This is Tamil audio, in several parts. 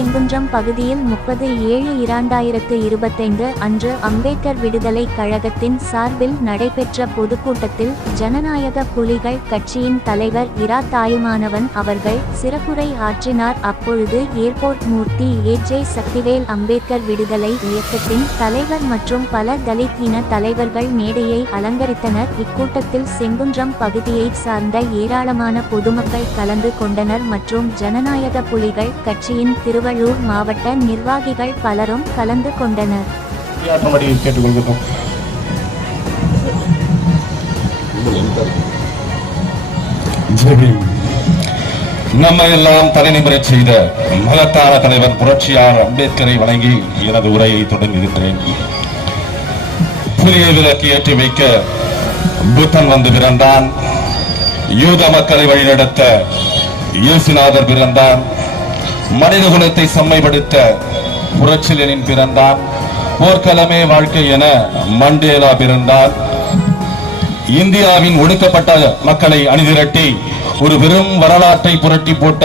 சிங்குன்றம் பகுதியில் முப்பது ஏழு இரண்டாயிரத்து இருபத்தைந்து அன்று அம்பேத்கர் விடுதலை கழகத்தின் சார்பில் நடைபெற்ற பொதுக்கூட்டத்தில் ஜனநாயக புலிகள் கட்சியின் தலைவர் இரா தாயுமானவன் அவர்கள் சிறப்புரை ஆற்றினார். அப்பொழுது airport Murthy A J Sakthivel Ambedkar விடுதலை இயக்கத்தின் தலைவர் மற்றும் பல தலித் இன தலைவர்கள் மேடையை அலங்கரித்தனர். இக்கூட்டத்தில் செங்குன்றம் பகுதியைச் சார்ந்த ஏராளமான பொதுமக்கள் கலந்து கொண்டனர் மற்றும் ஜனநாயக புலிகள் கட்சியின் திருவள்ளூர் மாவட்ட நிர்வாகிகள் பலரும் கலந்து கொண்டனர். உரையாற்றும்படி கேட்டுக்கொள்கிறோம்? நம்மை எல்லாம் செய்த மகத்தான தலைவர் புரட்சியாளர் அம்பேத்கரை வழங்கி எனது உரையை தொடங்குகின்றேன். புதிய விலக்கி ஏற்றி வைக்க புத்தன் வந்து பிறந்தான். யூத மக்களை வழிநடத்த இயேசுநாதர் பிறந்தான். மனித குலத்தை செம்மைப்படுத்த புரட்சிலனின் பிறந்தான் போர்க்களமே வாழ்க்கை என மண்டேலா பிறந்தார். இந்தியாவின் ஒடுக்கப்பட்ட மக்களை அணிதிரட்டி ஒரு பெரும் வரலாற்றை புரட்டி போட்ட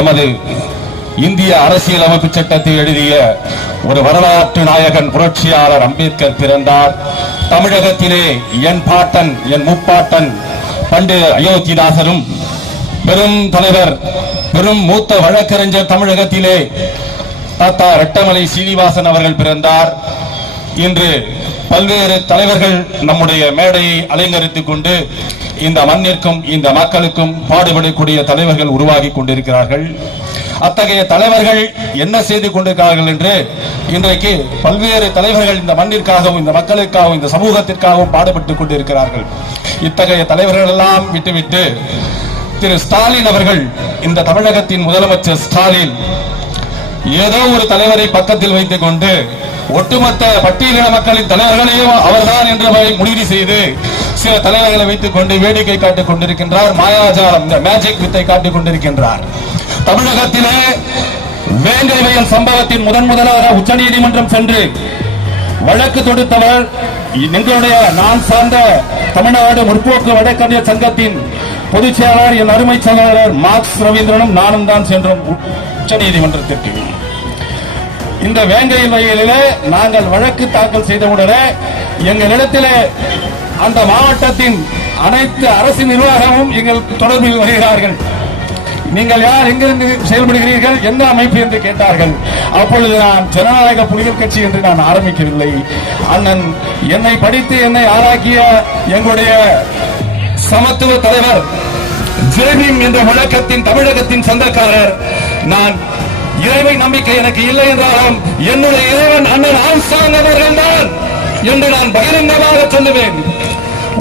எமது இந்திய அரசியல் அமைப்பு சட்டத்தை எழுதிய ஒரு வரலாற்று நாயகன் புரட்சியாளர் அம்பேத்கர் பிறந்தார். தமிழகத்திலே என் பாட்டன் என் முப்பாட்டன் பண்டு அயோத்திதாசரும் பெரும் தலைவர் பெரும் மூத்த வழக்கறிஞர் தமிழகத்திலே தாத்தா ரெட்டமலை சீனிவாசன் அவர்கள் பிறந்தார். இன்று பல்வேறு தலைவர்கள் நம்முடைய மேடையை அலங்கரித்துக் கொண்டு இந்த மண்ணிற்கும் இந்த மக்களுக்கும் பாடுபடக்கூடிய தலைவர்கள் உருவாகி கொண்டிருக்கிறார்கள். அத்தகைய தலைவர்கள் என்ன செய்து கொண்டிருக்கிறார்கள் என்று இன்றைக்கு பல்வேறு தலைவர்கள் இந்த மண்ணிற்காகவும் இந்த மக்களுக்காகவும் இந்த சமூகத்திற்காகவும் பாடுபட்டுக் கொண்டிருக்கிறார்கள். இத்தகைய தலைவர்கள் எல்லாம் விட்டுவிட்டு திரு ஸ்டாலின் அவர்கள் இந்த தமிழகத்தின் முதலமைச்சர் ஸ்டாலின் ஏதோ ஒரு தலைவரை பக்கத்தில் வைத்துக் கொண்டு ஒட்டுமொத்த பட்டியலின மக்களின் தலைவர்களையும் அவர்தான் என்று முடிவு செய்து சில தலைவர்களை வைத்துக் கொண்டு வேடிக்கை காட்டிக் கொண்டிருக்கின்றார். மாயாஜாலம் இந்த மேஜிக் வித்தை காட்டிக் கொண்டிருக்கின்றார். தமிழகத்திலே வேங்கை வயல் சம்பவத்தின் முதன் முதலாக உச்ச நீதிமன்றம் சென்று வழக்கு தொடுத்தவர் எங்களுடைய நான் சார்ந்த தமிழ்நாடு முற்போக்கு வழக்கறிஞர் சங்கத்தின் பொதுச் செயலாளர் என் அருமை சகோதரர் மார்க்ஸ் ரவீந்திரனும் நானும் தான் சென்றோம் உச்ச நீதிமன்றத்திற்கு இந்த வேங்கை வயலிலே நாங்கள் வழக்கு தாக்கல் செய்தவுடனே எங்களிடத்திலே அந்த மாவட்டத்தின் அனைத்து அரசு நிர்வாகமும் எங்கள் தொடர்பில் வருகிறார்கள். நீங்கள் யார் எங்கிருந்து செயல்படுகிறீர்கள் எந்த அமைப்பு என்று கேட்டார்கள். அப்பொழுது நான் ஜனநாயக புலிகள் கட்சி என்று நான் ஆரம்பிக்கவில்லை. அண்ணன் என்னை படித்து என்னை ஆளாக்கிய எங்களுடைய சமத்துவ தலைவர் ஜெய்பீம் என்ற முழக்கத்தின் தமிழகத்தின் சொந்தக்காரர். நான் இறைவை நம்பிக்கை எனக்கு இல்லை என்றாலும் என்னுடைய இறைவன் அண்ணன் ஆம்சாங் அவர்கள் தான் என்று நான் பகிரங்கமாக சொல்லுவேன்.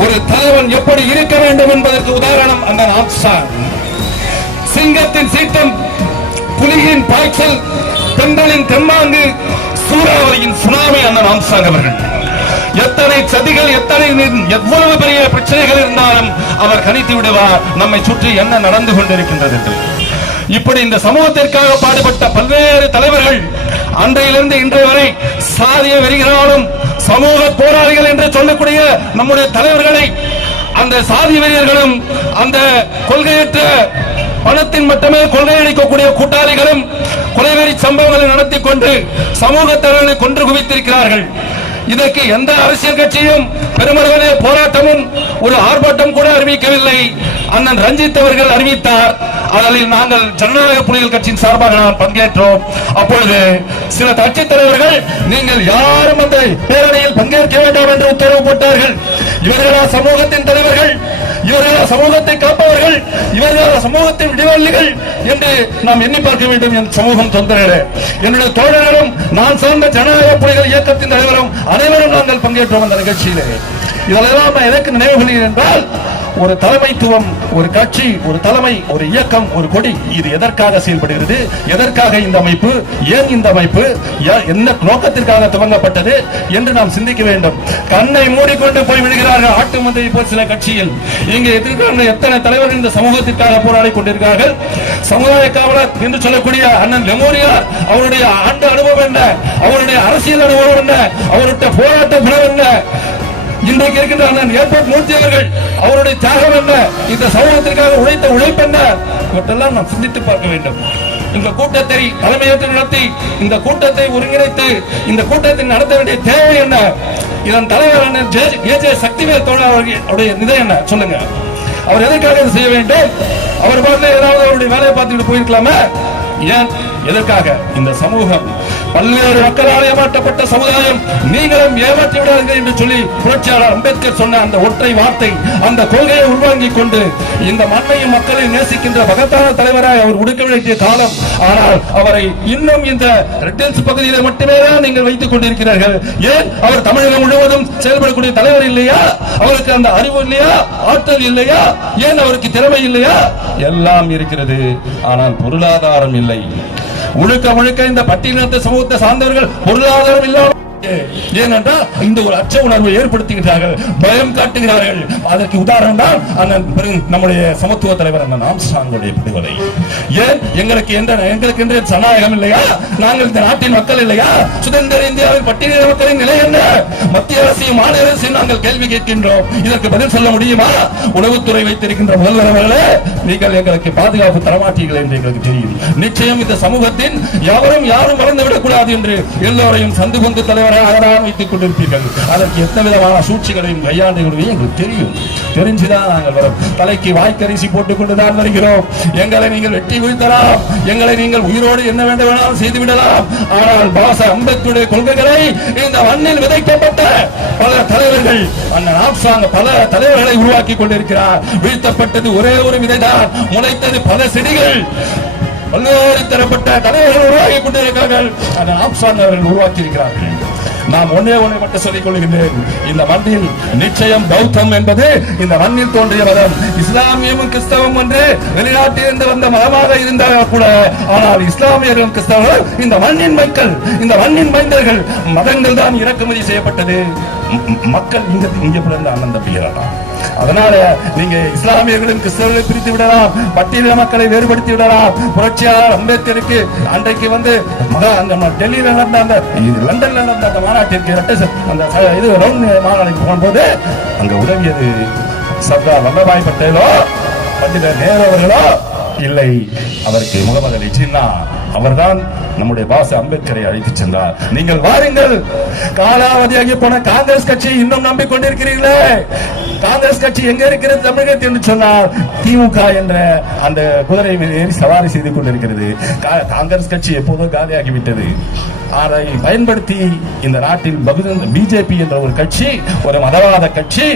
ஒரு தலைவன் எப்படி இருக்க வேண்டும் என்பதற்கு உதாரணம் அண்ணன் ஆம்சாங் சிங்கத்தின் சீட்டம் புலியின் பாய்ச்சல் பெண்களின் தென்மாங்கு சூறாவளியின் சுனாமி அண்ணன் ஆம்சாங் அவர்கள். எத்தனை சதிகள் எத்தனை எவ்வளவு பெரிய பிரச்சனைகள் இருந்தாலும் அவர் கணித்து விடுவார் நம்மை சுற்றி என்ன நடந்து கொண்டிருக்கின்றது என்று இப்படி இந்த சமூகத்திற்காக பாடுபட்ட பல்வேறு தலைவர்கள் அன்றையிலிருந்து இன்றைய வரை சாதிய வெறிகளாலும் சமூக போராளிகள் என்று சொல்லக்கூடிய நம்முடைய தலைவர்களை அந்த சாதி வெறியர்களும் அந்த கொள்கையற்ற பணத்தின் மட்டுமே கொள்ளையடிக்கக்கூடிய கூட்டாளிகளும் கொலைவெறி சம்பவங்களை நடத்தி கொண்டு சமூகத்தினரை கொன்று குவித்திருக்கிறார்கள். இதற்கு எந்த அரசியல் கட்சியும் பெருமளவிலே போராட்டமும் ஒரு ஆர்ப்பாட்டம் கூட அறிவிக்கவில்லை. அண்ணன் ரஞ்சித் அவர்கள் அறிவித்தார். அதில் நாங்கள் ஜனநாயக புலிகள் கட்சியின் சார்பாக நாம் பங்கேற்றோம். அப்பொழுது சில கட்சித் தலைவர்கள் நீங்கள் யாரும் அந்த பேரணியில் பங்கேற்க வேண்டாம் என்று உத்தரவு போட்டார்கள். இவர்களா சமூகத்தின் தலைவர்கள்? இவர்கள் சமூகத்தை காப்பவர்கள் இவர்கள் சமூகத்தின் விடிவள்ளிகள் என்று நாம் எண்ணி பார்க்க வேண்டும் என் சமூகம் தொந்தரே என்னுடைய தோழர்களும் நான் சார்ந்த ஜனநாயக புலிகள் இயக்கத்தின் தலைவரும் அனைவரும் நாங்கள் பங்கேற்றோம் அந்த நிகழ்ச்சியிலே. இதெல்லாம் நான் எதற்கு நினைவுகள் என்றால் ஒரு தலைமைத்துவம் ஒரு கட்சி ஒரு தலைமை ஒரு இயக்கம் ஒரு கொடி. இது எதற்காக செயல்படுகிறது எதற்காக இந்த அமைப்பு? ஏன் இந்த அமைப்பு? என்ன நோக்கத்திற்காக துவங்கப்பட்டது என்று நாம் சிந்திக்க வேண்டும். கண்ணை மூடிக்கொண்டு போய் விடுகிறார்கள் ஆட்டு மந்தை போல் சில கட்சியில் இங்கே எதிர்க்கிற எத்தனை தலைவர்கள் இந்த சமூகத்திற்காக போராடி கொண்டிருக்கிறார்கள்? சமுதாய காவலர் என்று சொல்லக்கூடிய அண்ணன் லெமோரியார் அவருடைய ஆண்டு அனுபவம் என்ன? அவருடைய அரசியல் அனுபவம் என்ன? அவருடைய போராட்ட குணம் என்ன? இன்றைக்கு இருக்கின்ற அண்ணன் ஏர்போர்ட் மூர்த்தி அவர்கள் அவருடைய தியாகம் என்ன? இந்த சமூகத்திற்காக உழைத்த உழைப்பு என்ன? இவற்றெல்லாம் நாம் சிந்தித்து பார்க்க வேண்டும். இந்த கூட்டத்தை தலைமையேற்று நடத்தி இந்த கூட்டத்தை ஒருங்கிணைத்து இந்த கூட்டத்தை நடத்த வேண்டிய தேவை என்ன? இதன் தலைவர் ஜே ஜே சக்திவேல் தோழர் அவருடைய நிதை என்ன? சொல்லுங்க. அவர் எதற்காக இதை செய்ய வேண்டும்? அவர் பார்த்து ஏதாவது அவருடைய வேலையை பார்த்துட்டு போயிருக்கலாமா? ஏன்? எதற்காக? இந்த சமூகம். பல்வேறு மக்களால் ஏமாற்றப்பட்ட சமுதாயம் நீங்களும் ஏமாற்றி விடாதீர்கள் என்று சொல்லி புரட்சியாளர் அம்பேத்கர் சொன்ன அந்த ஒற்றை வார்த்தை அந்த கொள்கையை உள்வாங்கிக் கொண்டு இந்த மண்ணையும் மக்களையும் நேசிக்கின்ற மகத்தான தலைவராய் அவர் உடுக்க வேண்டிய காலம். ஆனால் அவரை இன்னும் இந்த ரெட்டன்ஸ் பகுதியில மட்டுமே தான் நீங்கள் வைத்துக் கொண்டிருக்கிறார்கள். ஏன்? அவர் தமிழகம் முழுவதும் செயல்படக்கூடிய தலைவர் இல்லையா? அவருக்கு அந்த அறிவு இல்லையா? ஆற்றல் இல்லையா? ஏன் அவருக்கு திறமை இல்லையா? எல்லாம் இருக்கிறது. ஆனால் பொருளாதாரம் இல்லை. முழுக்க முழுக்க இந்த பட்டியலினத்தை சமூகத்தை சார்ந்தவர்கள் பொருளாதாரம் இல்லாமல் ஏனென்றால் இந்த ஒரு அச்ச உணர்வை ஏற்படுத்துகிறார்கள் பயம் காட்டுகிறார்கள். அதற்கு உதாரணம் தான் நம்முடைய சமத்துவ தலைவர் அண்ணன் ஆம்ஸ்டாங்குடைய விடுதலை. ஏன்? எங்களுக்கு எந்த எங்களுக்கு என்ற ஜனநாயகம் இல்லையா? நாங்கள் இந்த நாட்டின் மக்கள் இல்லையா? சுதந்திர இந்தியாவின் பட்டியலின மக்களின் நிலை என்ன? மத்திய அரசையும் மாநில அரசையும் நாங்கள் கேள்வி கேட்கின்றோம். இதற்கு பதில் சொல்ல முடியுமா? உணவுத்துறை வைத்திருக்கின்ற முதல்வர் அவர்களே நீங்கள் எங்களுக்கு பாதுகாப்பு தரமாட்டீர்கள் என்று எங்களுக்கு தெரியும். நிச்சயம் இந்த சமூகத்தின் யாவரும் யாரும் மறந்து விடக்கூடாது என்று எல்லோரையும் சந்து பொந்து தலைவர் தான் வைத்துக் கொண்டிருப்பீர்கள். அதற்கு எந்த விதமான சூழ்ச்சிகளையும் கையாண்டுகளையும் எங்களுக்கு தெரியும். தெரிஞ்சுதான் நாங்கள் வரோம் தலைக்கு வாய்க்கரிசி போட்டுக் கொண்டுதான் வருகிறோம். எங்களை நீங்கள் வெட்டி வீழ்த்தலாம் எங்களை நீங்கள் உயிரோடு என்ன வேண்டும் வேணாலும் செய்து விடலாம். ஆனால் பாச அம்பத்துடைய கொள்கைகளை இந்த மண்ணில் விதைக்கப்பட்ட பல தலைவர்கள் அண்ணன் ஆப்சாங்க பல தலைவர்களை உருவாக்கி கொண்டிருக்கிறார். வீழ்த்தப்பட்டது ஒரே ஒரு விதைதான். முளைத்தது பல செடிகள். பல்வேறு தரப்பட்ட தலைவர்கள் உருவாக்கி கொண்டிருக்கிறார்கள். அந்த ஆப்சாங் அவர்கள் உருவாக்கி இருக்கிறார்கள் நாம் ஒன்னே ஒன்றை மட்டும் சொல்லிக் கொள்கின்றேன். இந்த மண்ணில் நிச்சயம் பௌத்தம் என்பது இந்த மண்ணில் தோன்றிய மதம். இஸ்லாமியமும் கிறிஸ்தவம் என்று வெளிநாட்டில் இருந்து வந்த மதமாக இருந்தால் கூட ஆனால் இஸ்லாமியர்களும் கிறிஸ்தவர்கள் இந்த மண்ணின் மக்கள் இந்த மண்ணின் மைந்தர்கள் மதங்கள் தான் இறக்குமதி செய்யப்பட்டது. மக்கள் இங்க இங்க பிறந்த அண்ணன் தம்பிகளா அதனால நீங்க இஸ்லாமியர்களும் கிறிஸ்தவர்களை பிரித்து விடலாம் பட்டியல மக்களை வேறுபடுத்தி விடலாம். புரட்சியாளர் அம்பேத்கருக்கு அன்றைக்கு வந்து டெல்லியில நடந்த அந்த லண்டன்ல நடந்த அந்த மாநாட்டிற்கு இரட்டை அந்த இது ரவுண்ட் மாநாடுக்கு போகும்போது அங்க உதவியது சர்தார் வல்லபாய் பட்டேலோ பண்டிதர் நேரு அவர்களோ? இல்லை. அவருக்கு முகமது அலி ஜின்னா அவர்தான் நம்முடைய பாச அம்பேத்கரை அழைத்து சென்றார். நீங்கள் வாருங்கள். காலாவதியாகி போன காங்கிரஸ் கட்சி இன்னும் நம்பிக்கொண்டிருக்கிறீர்களே. காங்கிரஸ் கட்சி எங்க இருக்கிறது தமிழகத்தில் என்று சொன்னார் திமுக என்ற அந்த குதிரை மீது சவாரி செய்து கொண்டிருக்கிறது. கா- காங்கிரஸ் கட்சி எப்போதும் காலியாகிவிட்டது. அதை பயன்படுத்தி இந்த நாட்டில் பகுஜன் பிஜேபி என்ற ஒரு கட்சி ஒரு மதவாத கட்சி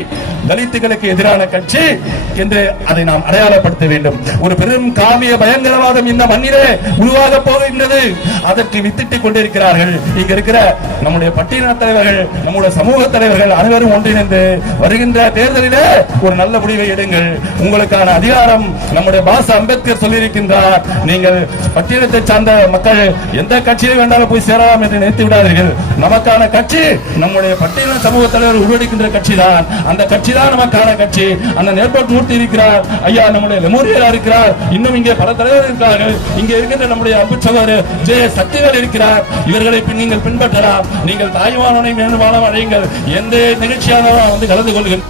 தலித்துகளுக்கு எதிரான கட்சி என்று அதை நாம் அடையாளப்படுத்த வேண்டும். ஒரு பெரும் காவிய பயங்கரவாதம் இந்த மண்ணிலே உருவாக போகின்றது. அதற்கு வித்திட்டுக் கொண்டிருக்கிறார்கள். இங்க இருக்கிற நம்முடைய பட்டியல தலைவர்கள் நம்முடைய சமூக தலைவர்கள் அனைவரும் ஒன்றிணைந்து வருகின்ற தேர்தலிலே ஒரு நல்ல முடிவை எடுங்கள். உங்களுக்கான அதிகாரம் நம்முடைய பாச அம்பேத்கர் சொல்லியிருக்கின்றார். நீங்கள் பட்டியலத்தை சார்ந்த மக்கள் எந்த கட்சியிலும் வேண்டாலும் போய் சேர சேரலாம் என்று நினைத்து விடாதீர்கள். நமக்கான கட்சி நம்முடைய பட்டியல சமூக தலைவர் உருவெடுக்கின்ற கட்சி தான் அந்த கட்சி தான் நமக்கான கட்சி. அந்த நேர்பட் மூர்த்தி இருக்கிறார். ஐயா நம்முடைய லெமோரியலா இருக்கிறார். இன்னும் இங்கே பல தலைவர் இருக்கிறார்கள். இங்கே இருக்கின்ற நம்முடைய அன்பு சகோதரர் ஜே சக்திகள் இருக்கிறார். இவர்களை நீங்கள் பின்பற்றலாம். நீங்கள் தாய்வானனை மேலும் அழையுங்கள். எந்த நிகழ்ச்சியாக வந்து கலந்து கொள்கிறேன்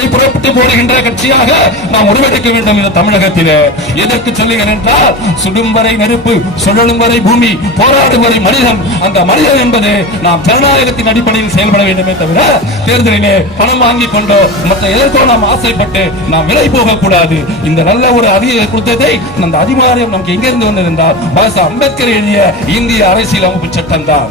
சட்டத்தை புறப்பட்டு போடுகின்ற கட்சியாக நாம் உருவெடுக்க வேண்டும் இந்த தமிழகத்திலே. எதற்கு சொல்லுகிறேன் என்றால் சுடும் வரை நெருப்பு சுழலும் வரை பூமி போராடும் வரை மனிதன் அந்த மனிதன் என்பது நாம் ஜனநாயகத்தின் அடிப்படையில் செயல்பட வேண்டுமே தவிர தேர்தலிலே பணம் வாங்கி கொண்டோ மற்ற எதற்கோ நாம் ஆசைப்பட்டு நாம் விலை போகக்கூடாது. இந்த நல்ல ஒரு அதிக கொடுத்ததை அந்த அதிகாரம் நமக்கு எங்கிருந்து வந்தது என்றால் பாசா அம்பேத்கர் எழுதிய இந்திய அரசியல் அமைப்பு சட்டம் தான்.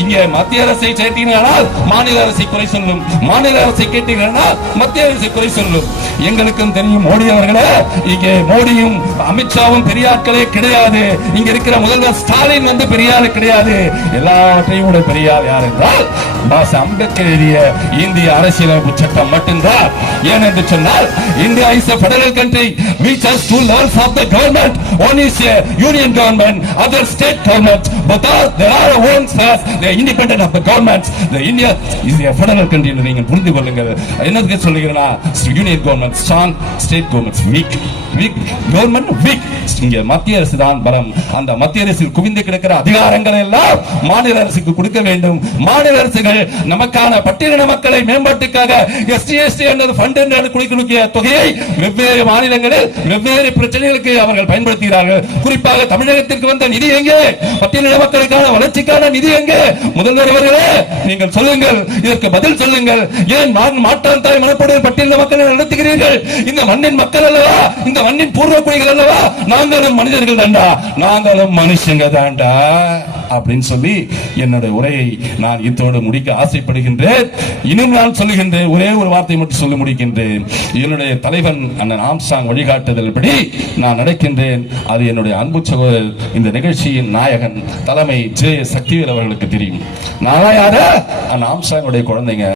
இங்கே மத்திய அரசை சேர்த்தீர்களால் மாநில அரசை குறை சொல்லும். மாநில அரசை கேட்டீர்களால் மத்திய அரசை குறை சொல்லும். எங்களுக்கும் தெரியும் மோடி அவர்களே. இங்கே மோடியும் அமித்ஷாவும் பெரியாட்களே கிடையாது. இங்க இருக்கிற முதல்வர் ஸ்டாலின் வந்து பெரியாள் கிடையாது. எல்லாவற்றையும் விட பெரியார் யார் என்றால் பாஸ் அம்பேத்கர் எழுதிய இந்திய அரசியலமைப்பு சட்டம் மட்டும்தான். ஏன் என்று சொன்னால் India is a federal country. Which has two levels of the government. One is a union government other state government but all there are own states they independent of the governments India is a federal country என்று புரிந்து கொள்ளுங்கள் என்னதுக்கு சொல்லுகிறேன்னா union government strong state government weak weak government weak இங்க மத்திய அரசு தான் பலம். அந்த மத்திய அரசில் குவிந்து கிடக்கிற அதிகாரங்களை எல்லாம் மாநில அரசுக்கு கொடுக்க வேண்டும். மாநில அரசுகள் நமக்கான பட்டியலின மக்களை மேம்பாட்டுக்காக எஸ்டி எஸ்டி என்பது ஃபண்ட் என்று குடிக்கக்கூடிய தொகையை வெவ்வேறு மாநிலங்களில் வெவ்வேறு பிரச்சனைகளுக்கு அவர்கள் பயன்படுத்துகிறார்கள். குறிப்பாக தமிழகத்திற்கு வந்த நிதி எங்கே? பட்டியலின மக்களுக்கான வளர்ச்சிக்கான நிதி எங்கே? முதல்வர் அவர்களே நீங்கள் சொல்லுங்கள். இதற்கு பதில் சொல்லுங்கள். ஏன் நான் மாற்றான் தாய் மனப்படுகிற பட்டியலின மக்களை நடத்துகிறீர்கள்? இந்த மண்ணின் மக்கள் அல்லவா? இந்த மண்ணின் பூர்வ குடிகள் அல்லவா? நாங்களும் மனிதர்கள் தாண்டா நாங்களும் மனுஷங்க தாண்டா அப்படின்னு சொல்லி என்னுடைய உரையை நான் இத்தோடு முடிக்க ஆசைப்படுகின்றேன். இன்னும் நான் சொல்லுகின்றேன். ஒரே ஒரு வார்த்தை மட்டும் சொல்லி முடிக்கின்றேன். என்னுடைய தலைவன் அண்ணன் ஆம்சாங் வழிகாட்டுதல்படி நான் நடக்கின்றேன். அது என்னுடைய அன்பு சகோதரர் இந்த நிகழ்ச்சியின் நாயகன் தலைமை ஜே. சக்திவேல் அவர்களுக்கு தெரியும். நானா யார? அண்ணன் ஆம்சாங்குடைய குழந்தைங்க.